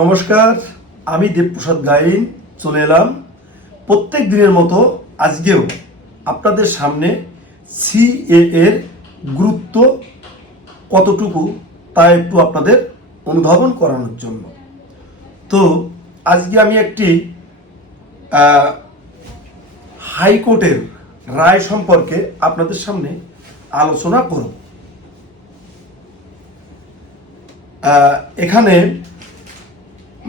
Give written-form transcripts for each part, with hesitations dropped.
নমস্কার, আমি দেবপ্রসাদ গাইন চলে এলাম প্রত্যেক দিনের মতো আজকেও আপনাদের সামনে সিএ এর গুরুত্ব কতটুকু তা একটু আপনাদের অনুধাবন করানোর জন্য। তো আজকে আমি একটি হাইকোর্টের রায় সম্পর্কে আপনাদের সামনে আলোচনা করব। এখানে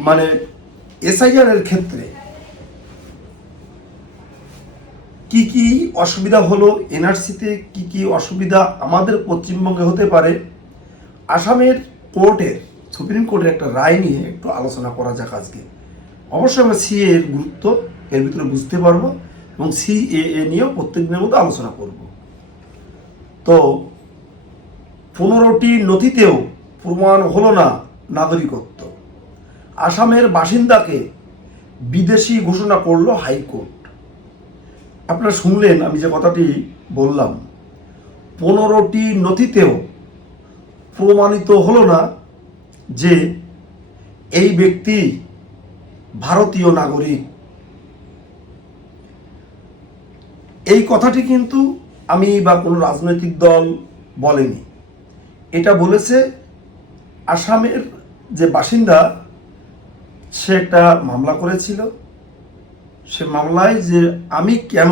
মানে এসআইআর এর ক্ষেত্রে কি কি অসুবিধা হলো, এনআরসিতে কি কি অসুবিধা আমাদের পশ্চিমবঙ্গে হতে পারে, আসামের কোর্টের সুপ্রিম কোর্টের একটা রায় নিয়ে একটু আলোচনা করা যাক আজকে। অবশ্যই আমরা সিএ এর গুরুত্ব এর ভিতরে বুঝতে পারবো এবং সিএএ নিয়েও প্রত্যেক দিনের মতো আলোচনা করব। তো 15টি নথিতেও প্রমাণ হলো না নাগরিকত্ব, আসামের বাসিন্দাকে বিদেশি ঘোষণা করল হাইকোর্ট। আপনারা শুনলেন আমি যে কথাটি বললাম, 15টি নথিতেও প্রমাণিত হলো না যে এই ব্যক্তি ভারতীয় নাগরিক। এই কথাটি কিন্তু আমি বা কোনো রাজনৈতিক দল বলেনি, এটা বলেছে আসামের যে বাসিন্দা, সে একটা মামলা করেছিল। সে মামলায় যে আমি কেন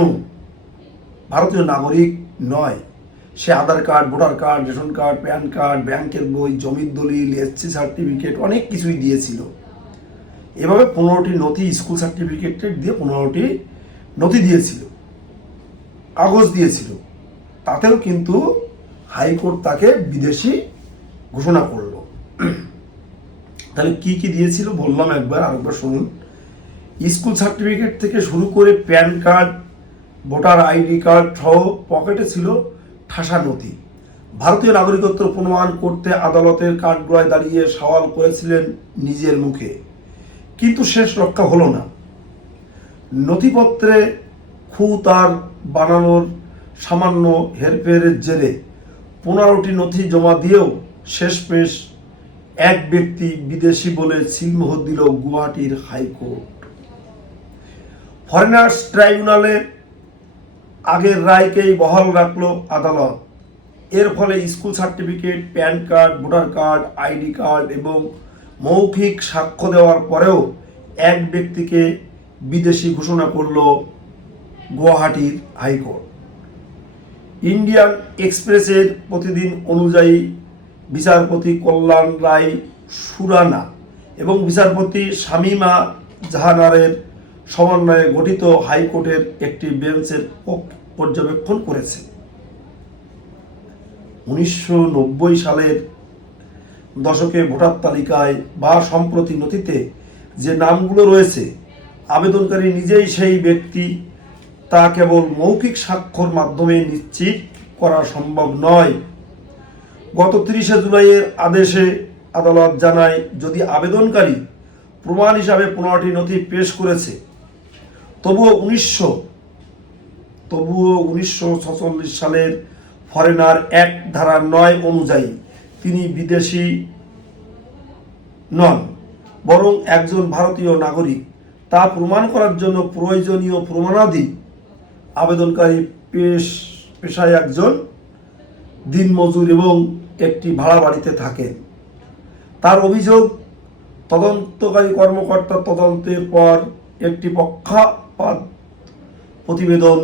ভারতীয় নাগরিক নয়, সে Aadhaar card, voter card, ration card, PAN card, ব্যাংকের বই, জমির দলিল, এসসি সার্টিফিকেট অনেক কিছুই দিয়েছিল। এভাবে 15টি নথি, স্কুল সার্টিফিকেট দিয়ে 15টি নথি দিয়েছিল, কাগজ দিয়েছিল। তাতেও কিন্তু হাইকোর্ট তাকে বিদেশি ঘোষণা করলো। তাহলে কি কি দিয়েছিল বললাম, আরেকবার শুনুন। স্কুল সার্টিফিকেট থেকে শুরু করে pan card, voter ID card সহ পকেটে ছিল ঠাসা নথি। ভারতীয় নাগরিকত্ব প্রমাণ করতে আদালতের কাঠগড়ায় দাঁড়িয়ে সওয়াল করেছিলেন নিজের মুখে, কিন্তু শেষ রক্ষা হলো না। নথিপত্রে তার বানানোর সামান্য হেরফেরের জেরে 15টি নথি জমা দিয়েও শেষমেশ এক ব্যক্তি বিদেশি বলে সিলমোহর দিল গুয়াহাটির হাইকোর্ট। ফরেনার্স ট্রাইব্যুনালে আগের রায়কেই বহাল রাখলো আদালত। এর ফলে school certificate, pan card, voter card, ID card এবং মৌখিক সাক্ষ্য দেওয়ার পরেও এক ব্যক্তিকে বিদেশি ঘোষণা করল গুয়াহাটির হাইকোর্ট। ইন্ডিয়ান এক্সপ্রেসের প্রতিদিন অনুযায়ী বিচারপতি কল্যাণ রায় সুরানা এবং বিচারপতি শামিমা জাহানারের সমন্বয়ে গঠিত হাইকোর্টের একটি বেঞ্চের পর্যবেক্ষণ করেছে। 1990 সালের দশকে ভোটার তালিকায় বা সম্প্রতি নথিতে যে নামগুলো রয়েছে, আবেদনকারী নিজেই সেই ব্যক্তি তা কেবল মৌখিক স্বাক্ষর মাধ্যমে নিশ্চিত করা সম্ভব নয়। গত 30শে জুলাইয়ের আদেশে আদালত জানায়, যদি আবেদনকারী প্রমাণ হিসাবে 15টি নথি পেশ করেছে, তবুও 1946 সালের ফরেনার অ্যাক্ট ধারা 9 অনুযায়ী তিনি বিদেশি নন, বরং একজন ভারতীয় নাগরিক। তা প্রমাণ করার জন্য প্রয়োজনীয় প্রমাণাদি আবেদনকারী পেশায় একজন দিনমজুর এবং একটি ভাড়া বাড়িতে থাকেন। তার অভিযোগ, তদন্তকারী কর্মকর্তা তদন্তের পর একটি পক্ষপাত প্রতিবেদন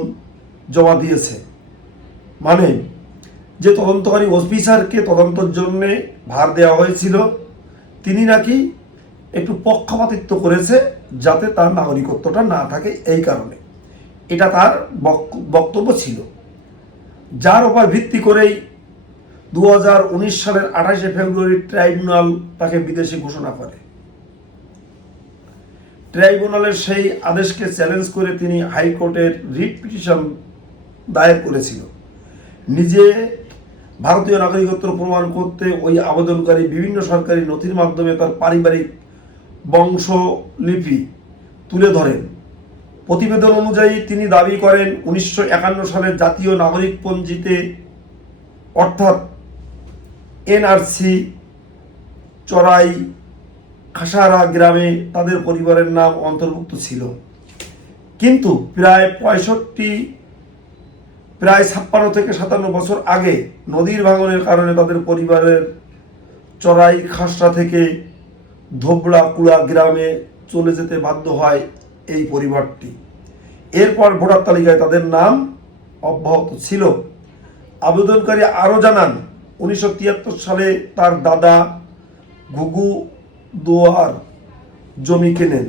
জমা দিয়েছে। মানে যে তদন্তকারী অফিসারকে তদন্তের জন্য ভার দেওয়া হয়েছিল, তিনি নাকি একটু পক্ষপাতিত্ব করেছে যাতে তার নাগরিকত্বটা না থাকে। এই কারণে এটা তার বক্তব্য ছিল, যার উপর ভিত্তি করেই 2019 সালের 28শে ফেব্রুয়ারি ট্রাইব্যুনাল তাকে বিদেশি ঘোষণা করে। ট্রাইব্যুনালের সেই আদেশকে চ্যালেঞ্জ করে তিনি হাইকোর্টের রিট পিটিশন দায়ের করেছিল। নিজে ভারতীয় নাগরিকত্ব প্রমাণ করতে ওই আবেদনকারী বিভিন্ন সরকারি নথির মাধ্যমে তার পারিবারিক বংশলিপি তুলে ধরেন। প্রতিবেদন অনুযায়ী তিনি দাবি করেন, 1951 সালের জাতীয় নাগরিকপঞ্জিতে অর্থাৎ এনআরসি চড়াই খাসারা গ্রামে তাদের পরিবারের নাম অন্তর্ভুক্ত ছিল। কিন্তু প্রায় 56 থেকে 57 বছর আগে নদীর ভাঙনের কারণে তাদের পরিবারের চড়াই খাসরা থেকে ধোবড়াকুড়া গ্রামে চলে যেতে বাধ্য হয় এই পরিবারটি। এরপর ভোটার তালিকায় তাদের নাম অব্যাহত ছিল। আবেদনকারী আরও জানান, 1973 সালে তার দাদা ঘুঘু দোয়ার জমি কেনেন।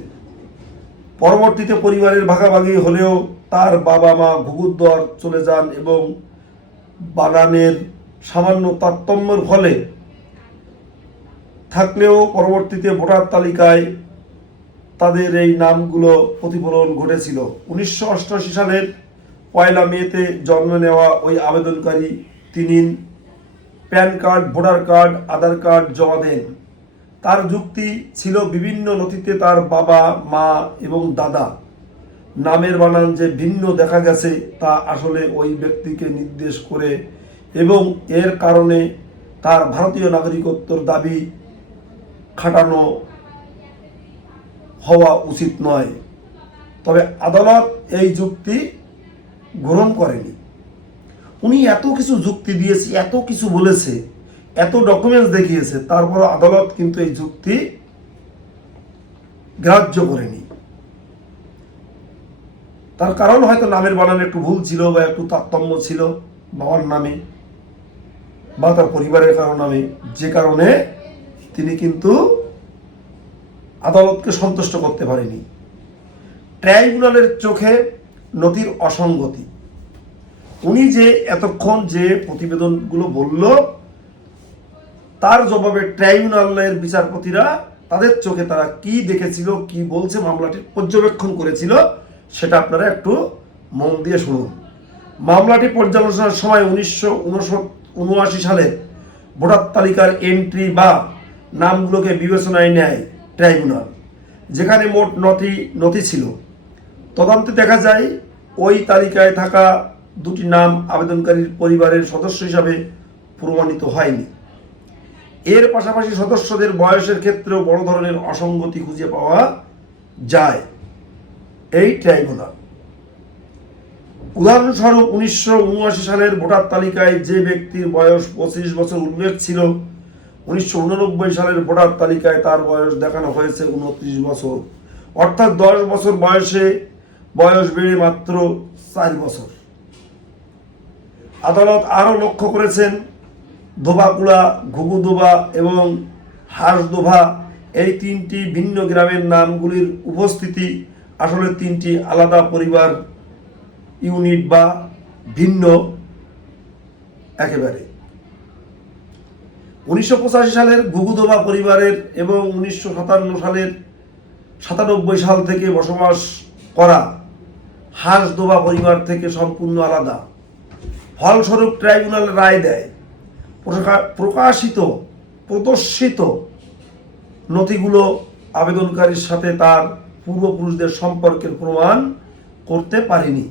পরবর্তীতে পরিবারের ভাগাভাগি হলেও তার বাবা মা ঘুঘুদুয়ার চলে যান এবং বানানের সামান্য তারতম্যের ফলে থাকলেও পরবর্তীতে ভোটার তালিকায় তাদের এই নামগুলো প্রতিফলন ঘটেছিল। 1988 সালের 1 মেতে জন্ম নেওয়া ওই আবেদনকারী তিনি প্যান কার্ড, ভোটার কার্ড, আধার কার্ড জমা দেন। তার যুক্তি ছিল বিভিন্ন নথিতে তার বাবা মা এবং দাদা নামের বানান যে ভিন্ন দেখা গেছে তা আসলে ওই ব্যক্তিকে নির্দেশ করে এবং এর কারণে তার ভারতীয় নাগরিকত্বের দাবি খাটানো হওয়া উচিত নয়। তবে আদালত এই যুক্তি গ্রহণ করেনি। উনি এত কিছু যুক্তি দিয়েছে, এত কিছু বলেছে, এত ডকুমেন্টস দেখিয়েছে, তারপর আদালত কিন্তু এই যুক্তি গ্রাহ্য করেনি। তার কারণ হয়তো নামের বানানে একটু ভুল ছিল বা একটু তারতম্য ছিল বাবার নামে বা তার পরিবারের নামে, যে কারণে তিনি কিন্তু আদালতকে সন্তুষ্ট করতে পারেনি। ট্রাইব্যুনালের চোখে নথির অসঙ্গতি। উনি যে এতক্ষণ যে প্রতিবেদনগুলো বলল তার জবাবে ট্রাইব্যুনালের বিচারপতিরা তাদের চোখে তারা কি দেখেছিল, কি বলছে, মামলাটি পর্যবেক্ষণ করেছিল, সেটা আপনারা একটু মন দিয়ে শুনুন। মামলাটি পর্যালোচনার সময় 1979 সালের ভোটার তালিকার এন্ট্রি বা নামগুলোকে বিবেচনায় নেয় ট্রাইব্যুনাল, যেখানে মোট নথি ছিল। তদন্তে দেখা যায় ওই তালিকায় থাকা দুটি নাম আবেদনকারীর পরিবারের সদস্য হিসাবে প্রমাণিত হয়নি। এর পাশাপাশি সদস্যদের বয়সের ক্ষেত্রেও বড় ধরনের অসঙ্গতি খুঁজে পাওয়া যায় এই ট্রাইব্যুনাল। উদাহরণস্বরূপ 1979 সালের ভোটার তালিকায় যে ব্যক্তির বয়স 25 বছর উল্লেখ ছিল, 1989 সালের ভোটার তালিকায় তার বয়স দেখানো হয়েছে 29 বছর, অর্থাৎ 10 বছর বয়স বেড়ে মাত্র 4 বছর। আদালত আরও লক্ষ্য করেছেন, ধোবাকুড়া, ঘুঘুদোবা এবং হাঁসদোভা এই তিনটি ভিন্ন গ্রামের নামগুলির উপস্থিতি আসলে তিনটি আলাদা পরিবার ইউনিট বা ভিন্ন একেবারে। 1985 সালের ঘুঘুদোবা পরিবারের এবং 1997 সাল থেকে বসবাস করা হাঁসদোভা পরিবার থেকে সম্পূর্ণ আলাদা। ফলস্বরূপ ট্রাইব্যুনাল রায় দেয়, প্রদর্শিত নথিগুলো আবেদনকারীর সাথে তার পূর্বপুরুষদের সম্পর্কের প্রমাণ করতে পারেনি,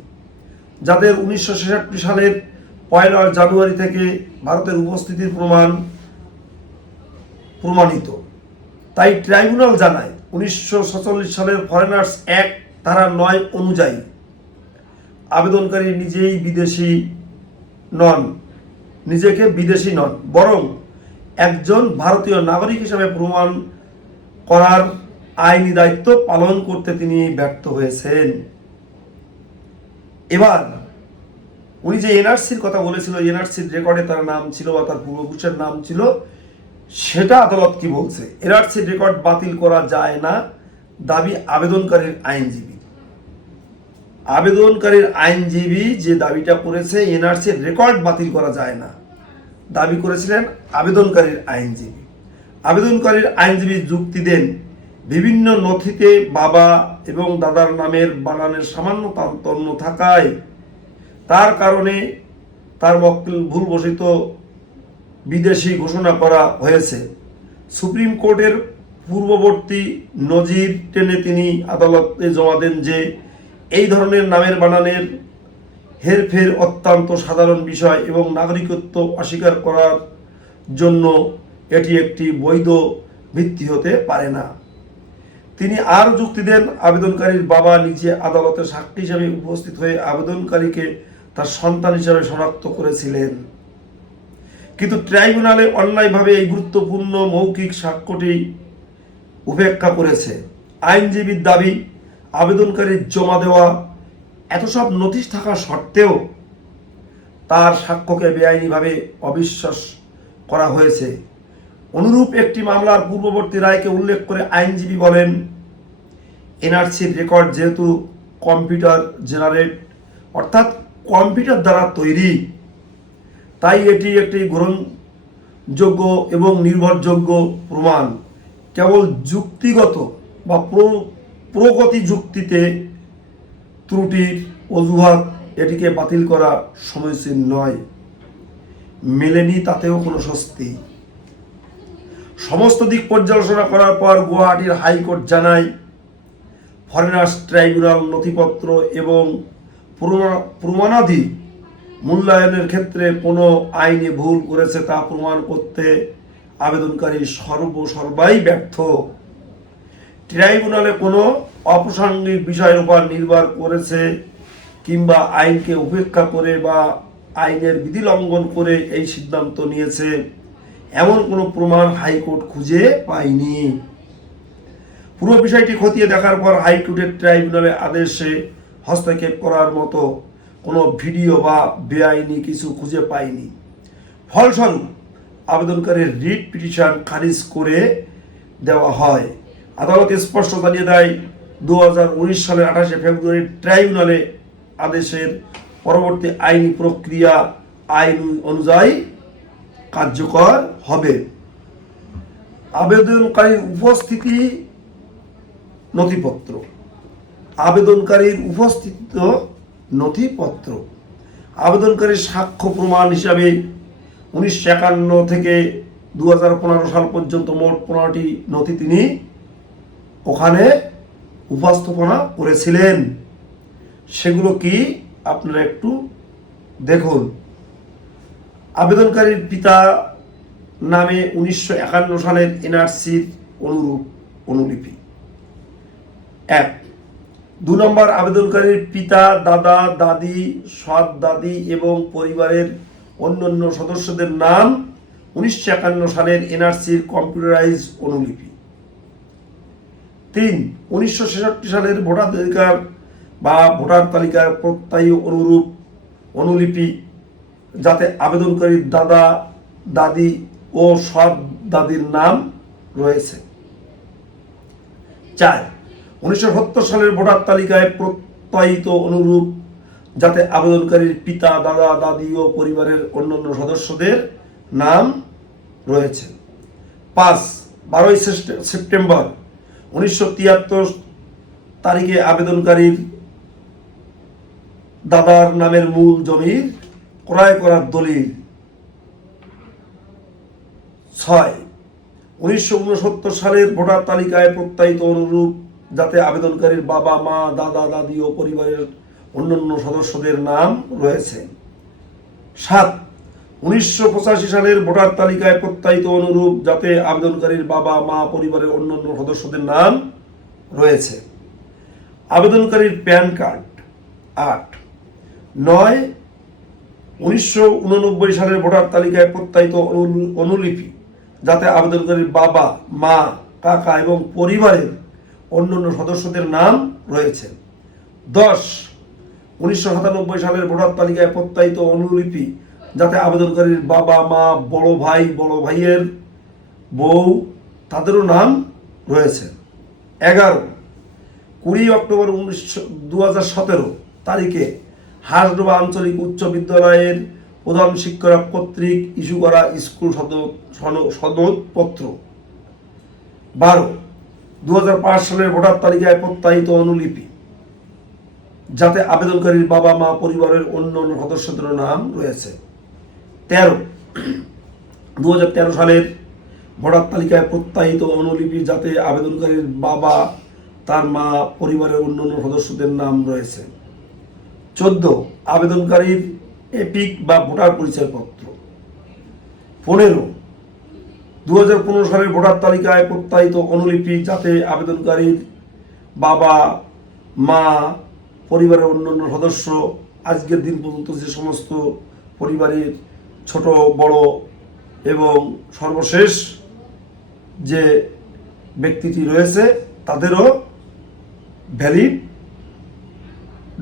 যাদের 1966 সালের 1 জানুয়ারি থেকে ভারতের উপস্থিতির প্রমাণিত। তাই ট্রাইব্যুনাল জানায় 1947 সালের ফরেনার্স অ্যাক্ট ধারা 9 অনুযায়ী আবেদনকারী নিজেকে বিদেশি নন, বরং একজন ভারতীয় নাগরিক হিসেবে প্রমাণ করার আইনি দায়িত্ব পালন করতে তিনি ব্যর্থ হয়েছেন। এবার উনি যে এনআরসির কথা বলেছিল, এনআরসির রেকর্ডে তার নাম ছিল বা তার পূর্বপুরুষের নাম ছিল, সেটা আদালত কি বলছে? এনআরসির রেকর্ড বাতিল করা যায় না দাবি আবেদনকারীর আইনজীবী যে দাবিটা করেছে, এনআরসির রেকর্ড বাতিল করা যায় না দাবি করেছিলেন আবেদনকারীর আইনজীবী যুক্তি দেন, বিভিন্ন নথিতে বাবা এবং দাদার নামের বানানের সামান্য তারতম্য থাকায় তার কারণে তার মক্কেল ভুলবশত বিদেশি ঘোষণা করা হয়েছে। সুপ্রিম কোর্টের পূর্ববর্তী নজির টেনে তিনি আদালতে জমা দেন যে এই ধরনের নামের বানানের হেরফের অত্যন্ত সাধারণ বিষয় এবং নাগরিকত্ব অস্বীকার করার জন্য এটি একটি বৈধ ভিত্তি হতে পারে না। তিনি আরও যুক্তি দেন, আবেদনকারীর বাবা নিজে আদালতে সাক্ষী হিসেবে উপস্থিত হয়ে আবেদনকারীকে তার সন্তান হিসেবে শনাক্ত করেছিলেন, কিন্তু ট্রাইব্যুনালে অন্যায়ভাবে এই গুরুত্বপূর্ণ মৌখিক সাক্ষ্যটি উপেক্ষা করেছে। আইনজীবীর দাবি, আবেদনকারীর জমা দেওয়া এত সব নোটিশ থাকা সত্ত্বেও তার সাক্ষ্যকে বেআইনিভাবে অবিশ্বাস করা হয়েছে। অনুরূপ একটি মামলার পূর্ববর্তী রায়কে উল্লেখ করে আইনজীবী বলেন, এনআরসির রেকর্ড যেহেতু কম্পিউটার জেনারেট অর্থাৎ কম্পিউটার দ্বারা তৈরি, তাই এটি একটি গ্রহণযোগ্য এবং নির্ভরযোগ্য প্রমাণ। কেবল যুক্তিগত বা প্রগতি যুক্তিতে ত্রুটির অজুহাত এটিকে বাতিল করা সমীচীন নয়। মেলেনি তাতেও কোনো স্বস্তি। সমস্ত দিক পর্যালোচনা করার পর গুয়াহাটির হাইকোর্ট জানায়, ফরেনার্স ট্রাইব্যুনাল নথিপত্র এবং প্রমাণাদি মূল্যায়নের ক্ষেত্রে কোনো আইনে ভুল করেছে তা প্রমাণ করতে আবেদনকারী সর্বাই ব্যর্থ। ট্রাইব্যুনালে কোনো অপ্রাসঙ্গিক বিষয়ের উপর নির্ভর করেছে কিংবা আইনকে উপেক্ষা করে বা আইনের বিধি লঙ্ঘন করে এই সিদ্ধান্ত নিয়েছে, এমন কোনো প্রমাণ হাইকোর্ট খুঁজে পায়নি। পুরো বিষয়টি খতিয়ে দেখার পর হাইকোর্টের ট্রাইব্যুনালের আদেশে হস্তক্ষেপ করার মতো কোনো ভিডিও বা বেআইনি কিছু খুঁজে পায়নি। ফলস্বরূপ আবেদনকারীর রিট পিটিশন খারিজ করে দেওয়া হয়। আদালত স্পষ্ট জানিয়ে দেয়, 2019 সালের 28 ফেব্রুয়ারি ট্রাইব্যুনালে আদেশের পরবর্তী আইনি প্রক্রিয়া আইন অনুযায়ী কার্যকর হবে। আবেদনকারীর উপস্থিতি নথিপত্র। আবেদনকারীর উপস্থিত নথিপত্র আবেদনকারীর সাক্ষ্য প্রমাণ হিসাবে 1951 থেকে 2015 সাল পর্যন্ত মোট 15টি নথি তিনি ওখানে উপস্থাপনা করেছিলেন। সেগুলো কি আপনারা একটু দেখুন। আবেদনকারীর পিতা নামে 1951 সালের এনআরসির অনুলিপি 1। 2 নম্বর, আবেদনকারীর পিতা, দাদা, দাদি, সৎ দাদি এবং পরিবারের অন্যান্য সদস্যদের নাম 1951 সালের এনআরসির কম্পিউটারাইজ অনুলিপি। 3। 1966 সালের ভোটাধিকার বা ভোটার তালিকার প্রত্যয়ী অনুলিপি যাতে আবেদনকারীর দাদা, দাদি ও সৎ দাদির নাম রয়েছে। 4। 1970 সালের ভোটার তালিকায় প্রত্যয়িত অনুরূপ যাতে আবেদনকারীর পিতা, দাদা, দাদি ও পরিবারের অন্যান্য সদস্যদের নাম রয়েছে। 5। 12 সেপ্টেম্বর 1973 তারিখে আবেদনকারীর দাদার নামের মূল জমির ক্রয় করার দলিল। 6। 1969 সালের ভোটার তালিকায় প্রত্যয়িত অনুরূপ যাতে আবেদনকারীর বাবা, মা, দাদা, দাদি ও পরিবারের অন্যান্য সদস্যদের নাম রয়েছে। 7। 1985 সালের ভোটার তালিকায় প্রত্যয়িত অনুরূপ যাতে আবেদনকারীর বাবা, মা, পরিবারের অন্যান্য সদস্যদের নাম রয়েছে। আবেদনকারীর প্যান কার্ড। 8। 9। 1989 সালের ভোটার তালিকায় প্রত্যয়িত অনুলিপি যাতে আবেদনকারীর বাবা, মা, কাকা এবং পরিবারের অন্যান্য সদস্যদের নাম রয়েছে। 10। 1997 সালের ভোটার তালিকায় প্রত্যয়িত অনুলিপি যাতে আবেদনকারীর বাবা, মা, বড় ভাই, বড় ভাইয়ের বউ তাদেরও নাম রয়েছে। 11। 20 অক্টোবর 2017 তারিখে হাসডোবা আঞ্চলিক উচ্চ বিদ্যালয়ের প্রধান শিক্ষক কর্তৃক ইস্যু করা স্কুল সনদপত্র। 12। 2005 সালের ভোটার তালিকায় প্রত্যয়িত অনুলিপি যাতে আবেদনকারীর বাবা, মা, পরিবারের অন্যান্য সদস্যদের নাম রয়েছে। 13। 2013 সালের ভোটার তালিকায় প্রত্যয়িত অনুলিপি যাতে আবেদনকারীর বাবা, তার মা, পরিবারের অন্যান্য সদস্যদের নাম রয়েছে। 14। আবেদনকারীর এপিক বা ভোটার পরিচয়পত্র। 15। 2015 সালের ভোটার তালিকায় প্রত্যায়িত অনুলিপি যাতে আবেদনকারীর বাবা, মা, পরিবারের অন্যান্য সদস্য, আজকের দিন পর্যন্ত যে সমস্ত পরিবারের ছোট বড় এবং সর্বশেষ যে ব্যক্তিটি রয়েছে তাদেরও ভ্যালিড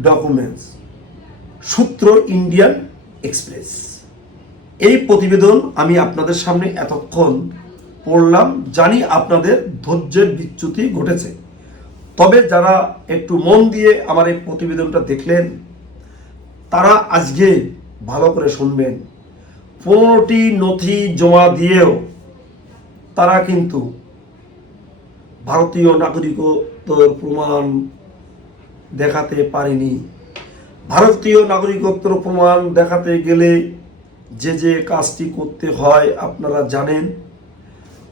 ডকুমেন্টস। সূত্র ইন্ডিয়ান এক্সপ্রেস। এই প্রতিবেদন আমি আপনাদের সামনে এতক্ষণ পড়লাম, জানি আপনাদের ধৈর্যের বিচ্যুতি ঘটেছে, তবে যারা একটু মন দিয়ে আমার এই প্রতিবেদনটা দেখলেন তারা আজকে ভালো করে শুনবেন। 15টি নথি জমা দিয়েও তারা কিন্তু ভারতীয় নাগরিকত্বের প্রমাণ দেখাতে পারেনি। ভারতীয় নাগরিকত্বের প্রমাণ দেখাতে গেলে যে যে কাজটি করতে হয় আপনারা জানেন।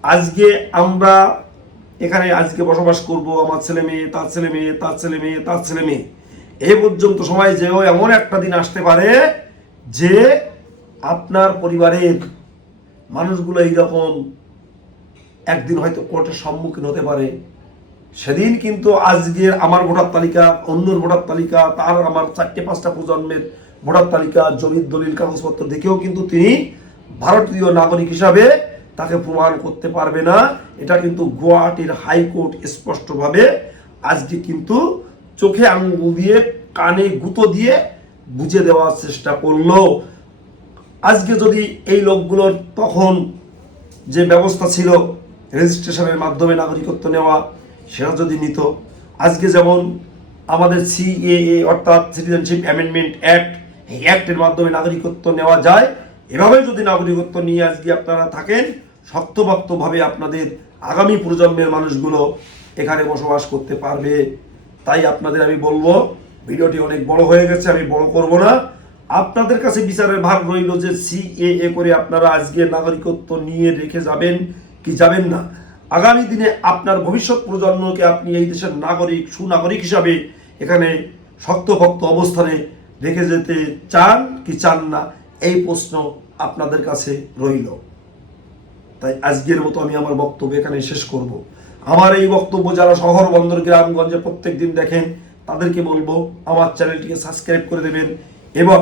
আজকে আমরা এখানে আজকে বসবাস করব, আমার ছেলে মেয়ে, তার ছেলে মেয়ে, তার ছেলে মেয়ে, তার ছেলে মেয়ে, এই পর্যন্ত সময় যেও এমন একটা দিন আসতে পারে যে আপনার পরিবারের মানুষগুলো এইরকম একদিন হয়তো কোর্টের সম্মুখীন হতে পারে। সেদিন কিন্তু আজকের আমার ভোটার তালিকা, অন্যর ভোটার তালিকা, তার আমার 4-5টা প্রজন্মের ভোটার তালিকা, জমির দলিল কাগজপত্র দেখেও কিন্তু তিনি ভারতীয় নাগরিক হিসাবে তাকে প্রমাণ করতে পারবে না। এটা কিন্তু গুয়াহাটির হাইকোর্ট স্পষ্টভাবে আজকে কিন্তু চোখে আঙুল দিয়ে, কানে গুঁতো দিয়ে বুঝে দেওয়ার চেষ্টা করলো। আজকে যদি এই লোকগুলোর তখন যে ব্যবস্থা ছিল রেজিস্ট্রেশনের মাধ্যমে নাগরিকত্ব নেওয়া, সেটা যদি নিত, আজকে যেমন আমাদের সিএএ অর্থাৎ সিটিজেনশিপ অ্যামেন্ডমেন্ট অ্যাক্ট, এই অ্যাক্টের মাধ্যমে নাগরিকত্ব নেওয়া যায়, এভাবে যদি নাগরিকত্ব নিয়ে আজকে আপনারা থাকেন, শক্তপোক্তভাবে আপনাদের আগামী প্রজন্মের মানুষগুলো এখানে বসবাস করতে পারবে। তাই আপনাদের আমি বলবো, ভিডিওটি অনেক বড় হয়ে গেছে, আমি বড় করব না। আপনাদের কাছে বিচারের ভার রইল যে সিএএ করে আপনারা আজকে নাগরিকত্ব নিয়ে রেখে যাবেন কি যাবেন না। আগামী দিনে আপনার ভবিষ্যৎ প্রজন্মকে আপনি এই দেশের নাগরিক, সুনাগরিক হিসাবে এখানে শক্তপোক্ত অবস্থানে রেখে যেতে চান কি চান না, এই প্রশ্ন আপনাদের কাছে রইল। তাই আজকের মতো আমি আমার বক্তব্য এখানে শেষ করব। আমার এই বক্তব্য যারা শহর, বন্দর, গ্রামগঞ্জে প্রত্যেক দিন দেখেন তাদেরকে বলবো আমার চ্যানেলটিকে সাবস্ক্রাইব করে দেবেন এবং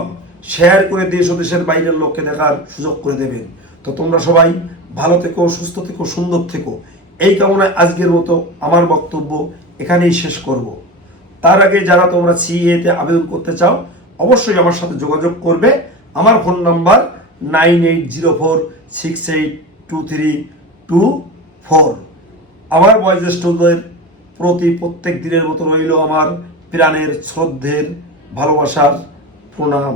শেয়ার করে দেশ ও দেশের বাইরের লোককে দেখার সুযোগ করে দেবেন। তো তোমরা সবাই ভালো থেকো, সুস্থ থেকো, সুন্দর থেকো, এই কামনায় আজকের মতো আমার বক্তব্য এখানেই শেষ করব। তার আগে যারা তোমরা সিএতে আবেদন করতে চাও অবশ্যই আমার সাথে যোগাযোগ করবে। আমার ফোন নাম্বার 9804682324। আমার বয়োজ্যেষ্ঠদের প্রতি প্রত্যেক দিনের মতো রইল আমার প্রাণের শ্রদ্ধের ভালোবাসার প্রণাম।